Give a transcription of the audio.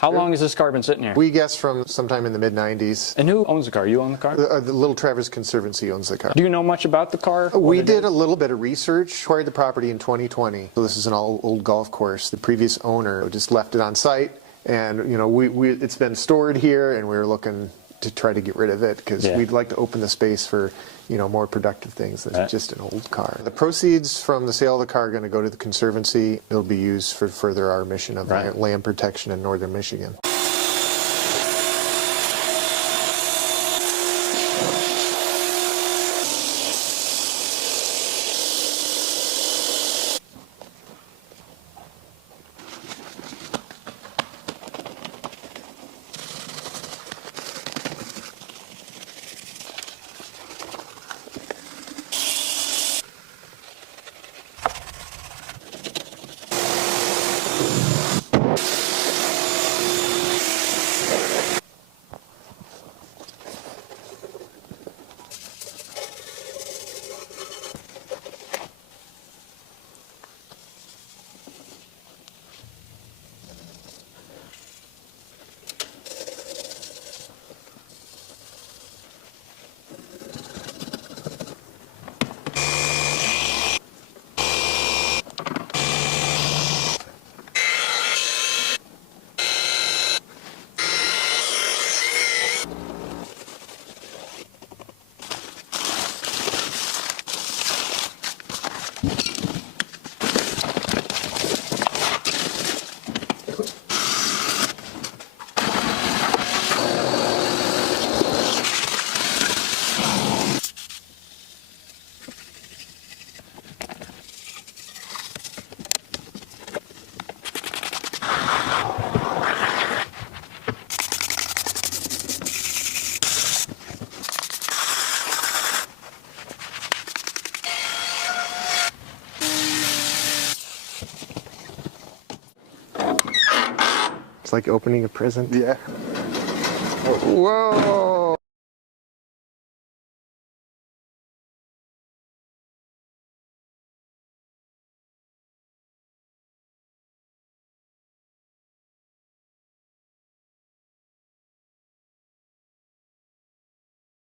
How long has this car been sitting here? We guess from sometime in the mid-90s. And who owns the car? You own the car? The Little Traverse Conservancy owns the car. Do you know much about the car? We did a little bit of research. Acquired the property in 2020. So this is an old golf course. The previous owner just left it on site, and you know, it's been stored here, and we were looking to try to get rid of it because we'd like to open the space for, you know, more productive things than just an old car. The proceeds from the sale of the car are going to go to the Conservancy. It'll be used for further our mission of land protection in northern Michigan. It's like opening a present. Yeah. Whoa!